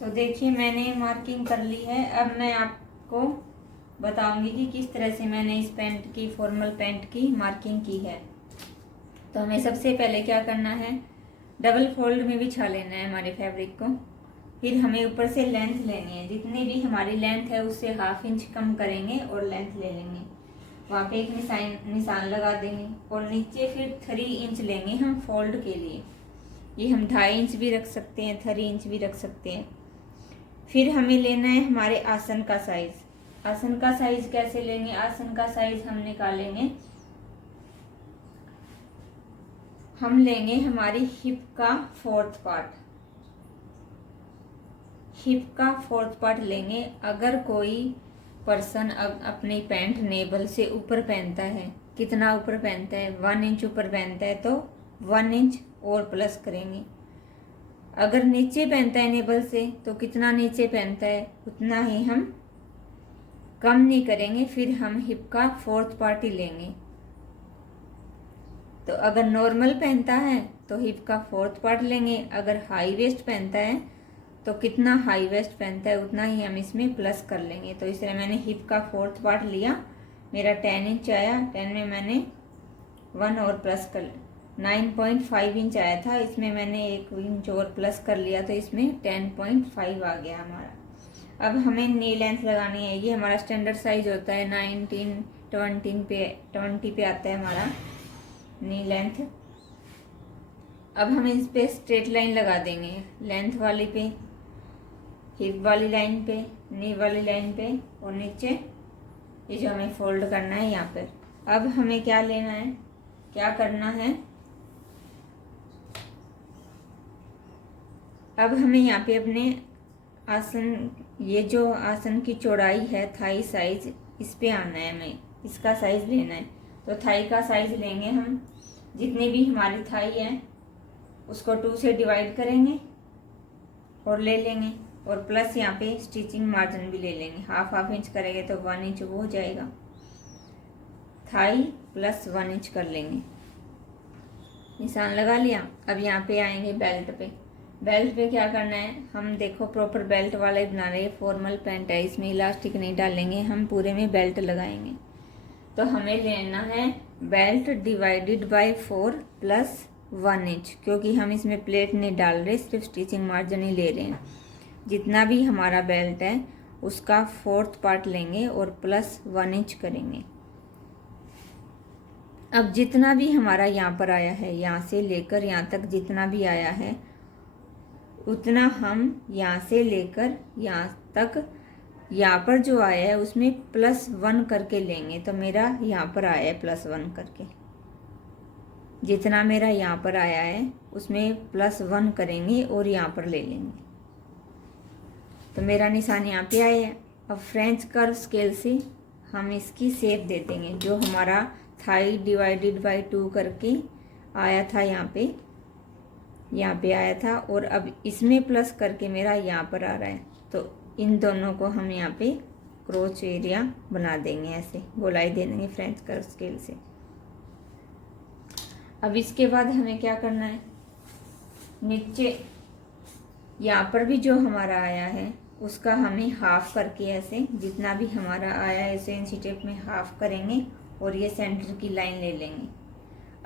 तो देखिए मैंने मार्किंग कर ली है। अब मैं आपको बताऊंगी कि किस तरह से मैंने इस पैंट की, फॉर्मल पैंट की मार्किंग की है। तो हमें सबसे पहले क्या करना है, डबल फोल्ड में बिछा लेना है हमारे फैब्रिक को। फिर हमें ऊपर से लेंथ लेनी है, जितनी भी हमारी लेंथ है उससे 1/2 इंच कम करेंगे और लेंथ ले लेंगे। वहाँ पे एक निशान लगा देंगे और नीचे फिर 3 इंच लेंगे हम फोल्ड के लिए। ये हम 2.5 इंच भी रख सकते हैं, 3 इंच भी रख सकते हैं। फिर हमें लेना है हमारे आसन का साइज। आसन का साइज कैसे लेंगे, आसन का साइज हम निकालेंगे, हम लेंगे हमारी हिप का 4th पार्ट। हिप का 4th पार्ट लेंगे। अगर कोई पर्सन अपनी पैंट नेबल से ऊपर पहनता है, कितना ऊपर पहनता है, 1 इंच ऊपर पहनता है, तो 1 इंच और प्लस करेंगे। अगर नीचे पहनता है नेबल से तो कितना नीचे पहनता है उतना ही हम कम नहीं करेंगे, फिर हम हिप का 4th पार्ट ही लेंगे। तो अगर नॉर्मल पहनता है तो हिप का 4th पार्ट लेंगे। अगर हाई वेस्ट पहनता है तो कितना हाई वेस्ट पहनता है उतना ही हम इसमें प्लस कर लेंगे। तो इस तरह मैंने हिप का 4th पार्ट लिया, मेरा 10 इंच आया, 10 में मैंने 1 और प्लस कर 9.5 इंच आया था, इसमें मैंने 1 इंच और प्लस कर लिया, तो इसमें 10.5 आ गया हमारा। अब हमें नी लेंथ लगानी है। ये हमारा स्टैंडर्ड साइज होता है, 19 20 पे आता है हमारा नी लेंथ। अब हम इस पे स्ट्रेट लाइन लगा देंगे, लेंथ वाली पे, हिप वाली लाइन पे, नी वाली लाइन पे और नीचे ये जो हमें फोल्ड करना है यहाँ पर। अब हमें क्या लेना है, क्या करना है, अब हमें यहाँ पे अपने आसन, ये जो आसन की चौड़ाई है थाई साइज, इस पे आना है, हमें इसका साइज लेना है। तो थाई का साइज लेंगे हम, जितनी भी हमारी थाई है उसको 2 से डिवाइड करेंगे और ले लेंगे, और प्लस यहाँ पे स्टिचिंग मार्जिन भी ले लेंगे। 1/2 इंच करेंगे तो 1 इंच वो हो जाएगा, थाई प्लस 1 इंच कर लेंगे। निशान लगा लिया। अब यहाँ पे आएंगे बेल्ट पे। बेल्ट पे क्या करना है, हम देखो प्रॉपर बेल्ट वाला ही बना रहे हैं, फॉर्मल पैंट है, इसमें इलास्टिक नहीं डालेंगे, हम पूरे में बेल्ट लगाएंगे। तो हमें लेना है belt divided by 4 plus 1 inch, क्योंकि हम इसमें प्लेट नहीं डाल रहे, सिर्फ स्टिचिंग मार्जिन ही ले रहे हैं। जितना भी हमारा बेल्ट है उसका 4th पार्ट लेंगे और प्लस 1 इंच करेंगे। अब जितना भी हमारा यहाँ पर आया है, यहाँ से लेकर यहाँ तक जितना भी आया है उतना हम यहाँ से लेकर यहाँ तक, यहाँ पर जो आया है उसमें +1 करके लेंगे। तो मेरा यहाँ पर आया है +1 करके, जितना मेरा यहाँ पर आया है उसमें +1 करेंगे और यहाँ पर ले लेंगे। तो मेरा निशान यहाँ पे आया है। अब फ्रेंच कर्व स्केल से हम इसकी शेप दे देंगे, जो हमारा थाई डिवाइडेड बाय 2 करके आया था, यहाँ पे आया था, और अब इसमें प्लस करके मेरा यहाँ पर आ रहा है। तो इन दोनों को हम यहाँ पे क्रोच एरिया बना देंगे, ऐसे गोलाई दे देंगे फ्रेंच कर्व स्केल से। अब इसके बाद हमें क्या करना है, नीचे यहाँ पर भी जो हमारा आया है उसका हमें हाफ करके, ऐसे जितना भी हमारा आया है ऐसे इंची टेप में हाफ करेंगे और ये सेंटर की लाइन ले लेंगे।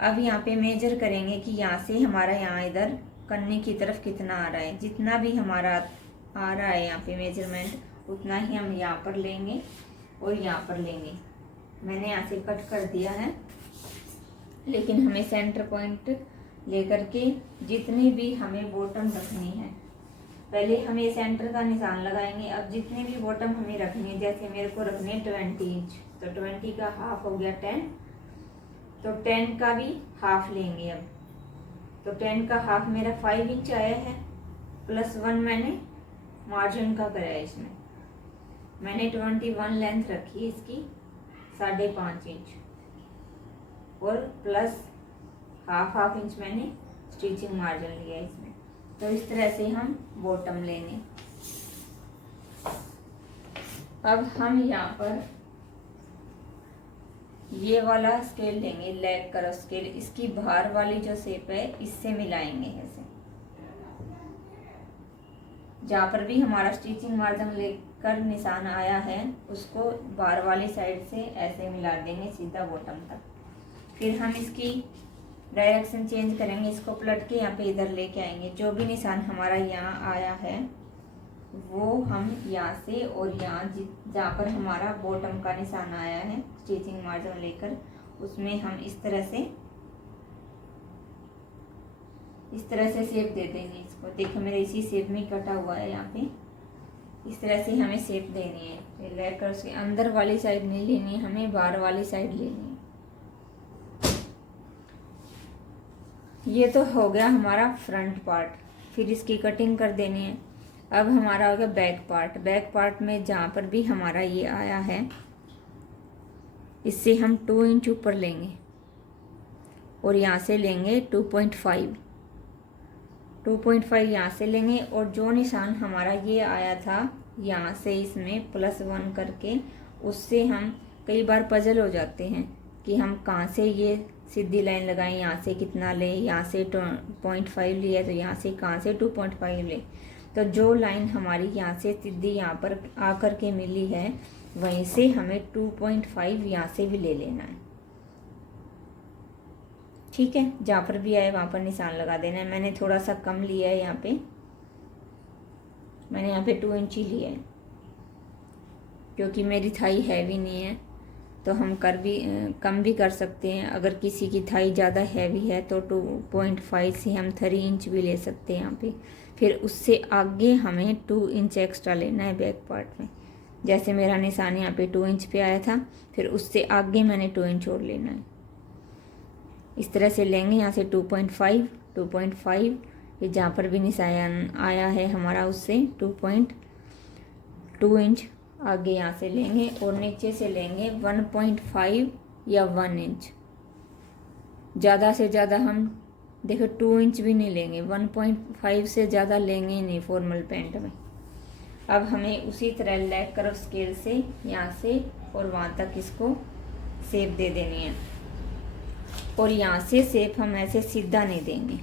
अब यहाँ पे मेजर करेंगे कि यहाँ से हमारा यहाँ इधर कन्नी की तरफ कितना आ रहा है। जितना भी हमारा आ रहा है यहाँ पे मेजरमेंट उतना ही हम यहाँ पर लेंगे और यहाँ पर लेंगे। मैंने यहाँ से कट कर दिया है, लेकिन हमें सेंटर पॉइंट लेकर के जितनी भी हमें बॉटम रखनी है, पहले हम ये सेंटर का निशान लगाएंगे। अब जितनी भी बॉटम हमें रखनी है, जैसे मेरे को रखनी है 20 इंच, तो 20 का हाफ हो गया 10, तो 10 का भी हाफ लेंगे। अब तो 10 का हाफ मेरा 5 इंच आया है, +1 मैंने मार्जिन का कराया। इसमें मैंने 21 लेंथ रखी है इसकी, 5.5 इंच, और प्लस हाफ इंच मैंने स्टिचिंग मार्जिन लिया इसमें। तो इस तरह से हम बॉटम लेंगे। अब हम यहाँ पर ये वाला स्केल लेंगे, लेग कर्व स्केल, इसकी बाहर वाली जो शेप है इससे मिलाएंगे ऐसे। जहाँ पर भी हमारा स्टिचिंग मार्जिन लेकर निशान आया है उसको बार वाली साइड से ऐसे मिला देंगे सीधा बॉटम तक। फिर हम इसकी डायरेक्शन चेंज करेंगे, इसको पलट के यहाँ पे इधर लेके आएंगे। जो भी निशान हमारा यहाँ आया है वो हम यहाँ से और यहाँ जहाँ पर हमारा बॉटम का निशान आया है स्टिचिंग मार्जिन लेकर, उसमें हम इस तरह से शेप दे देंगे इसको। देखो मेरे इसी शेप में कटा हुआ है यहाँ पे, इस तरह से हमें शेप देनी है। लेकर उसके अंदर वाली साइड नहीं लेनी है, हमें बाहर वाली साइड लेनी है। ये तो हो गया हमारा फ्रंट पार्ट। फिर इसकी कटिंग कर देनी है। अब हमारा हो गया बैक पार्ट। बैक पार्ट में जहाँ पर भी हमारा ये आया है इससे हम 2 इंच ऊपर लेंगे और यहाँ से लेंगे 2.5 यहाँ से लेंगे। और जो निशान हमारा ये आया था यहाँ से इसमें +1 करके, उससे हम कई बार पजल हो जाते हैं कि हम कहाँ से ये सीधी लाइन लगाएं, यहाँ से कितना लें, यहाँ से 0.5 लिया तो यहाँ से कहाँ से 2.5 लें। तो जो लाइन हमारी यहाँ से सीधी यहाँ पर आकर के मिली है वहीं से हमें 2.5 यहाँ से भी ले लेना है। ठीक है, जहाँ पर भी आए वहाँ पर निशान लगा देना है। मैंने थोड़ा सा कम लिया है, यहाँ पे मैंने यहाँ पे 2 इंच ही लिया है क्योंकि मेरी थाई हैवी नहीं है, तो हम कम भी कर सकते हैं। अगर किसी की थाई ज़्यादा हैवी है तो 2.5 से हम 3 इंच भी ले सकते हैं यहाँ पे। फिर उससे आगे हमें 2 इंच एक्स्ट्रा लेना है बैक पार्ट में। जैसे मेरा निशान यहाँ पे 2 इंच पे आया था, फिर उससे आगे मैंने 2 इंच और लेना है। इस तरह से लेंगे यहाँ से 2.5 ये जहाँ पर भी निशान आया है हमारा उससे 2.2 इंच आगे यहाँ से लेंगे और नीचे से लेंगे 1.5 या 1 इंच। ज़्यादा से ज़्यादा हम देखो 2 इंच भी नहीं लेंगे, 1.5 से ज़्यादा लेंगे नहीं फॉर्मल पैंट में। अब हमें उसी तरह लेग कर्व स्केल से यहाँ से और वहाँ तक इसको शेप दे देनी है। और यहाँ से शेप हम ऐसे सीधा नहीं देंगे,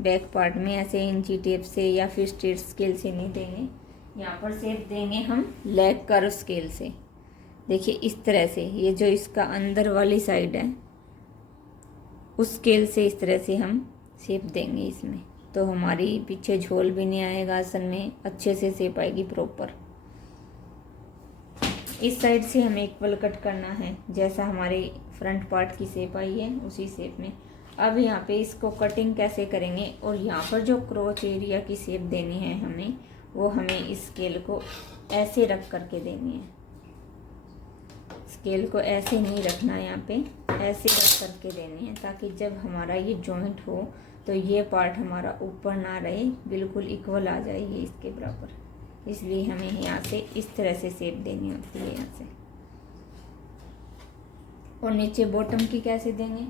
बैक पार्ट में ऐसे इंची टेप से या फिर स्ट्रेट स्केल से नहीं देंगे। यहाँ पर शेप देंगे हम लेग कर्व स्केल से। देखिए इस तरह से, ये जो इसका अंदर वाली साइड है उस स्केल से इस तरह से हम शेप देंगे इसमें, तो हमारी पीछे झोल भी नहीं आएगा, असल में अच्छे से शेप आएगी प्रॉपर। इस साइड से हमें इक्वल कट करना है, जैसा हमारे फ्रंट पार्ट की शेप आई है उसी शेप में। अब यहाँ पे इसको कटिंग कैसे करेंगे, और यहाँ पर जो क्रोच एरिया की शेप देनी है हमें, वो हमें इस स्केल को ऐसे रख करके देनी है। स्केल को ऐसे नहीं रखना है, यहाँ पे ऐसे रख करके देनी है, ताकि जब हमारा ये जॉइंट हो तो ये पार्ट हमारा ऊपर ना रहे, बिल्कुल इक्वल आ जाए ये इसके बराबर। इसलिए हमें यहाँ से इस तरह से शेप देनी होती है यहाँ से। और नीचे बॉटम की कैसे देंगे,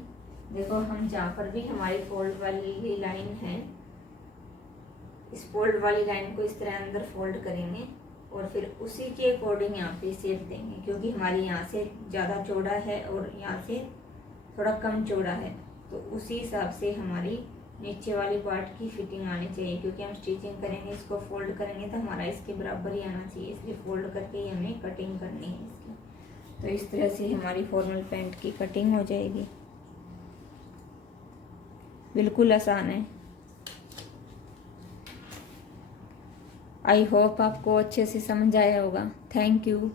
देखो हम जहाँ पर भी हमारी फोल्ड वाली लाइन है, इस फोल्ड वाली लाइन को इस तरह अंदर फोल्ड करेंगे और फिर उसी के अकॉर्डिंग यहाँ पे शेप देंगे। क्योंकि हमारी यहाँ से ज़्यादा चौड़ा है और यहाँ से थोड़ा कम चौड़ा है, तो उसी हिसाब से हमारी नीचे वाली पार्ट की फिटिंग आनी चाहिए। क्योंकि हम स्टिचिंग करेंगे, इसको फोल्ड करेंगे तो हमारा इसके बराबर ही आना चाहिए, इसलिए फोल्ड करके ही हमें कटिंग करनी है इसकी। तो इस तरह से हमारी फॉर्मल पैंट की कटिंग हो जाएगी। बिल्कुल आसान है। आई होप आपको अच्छे से समझ आया होगा। Thank you.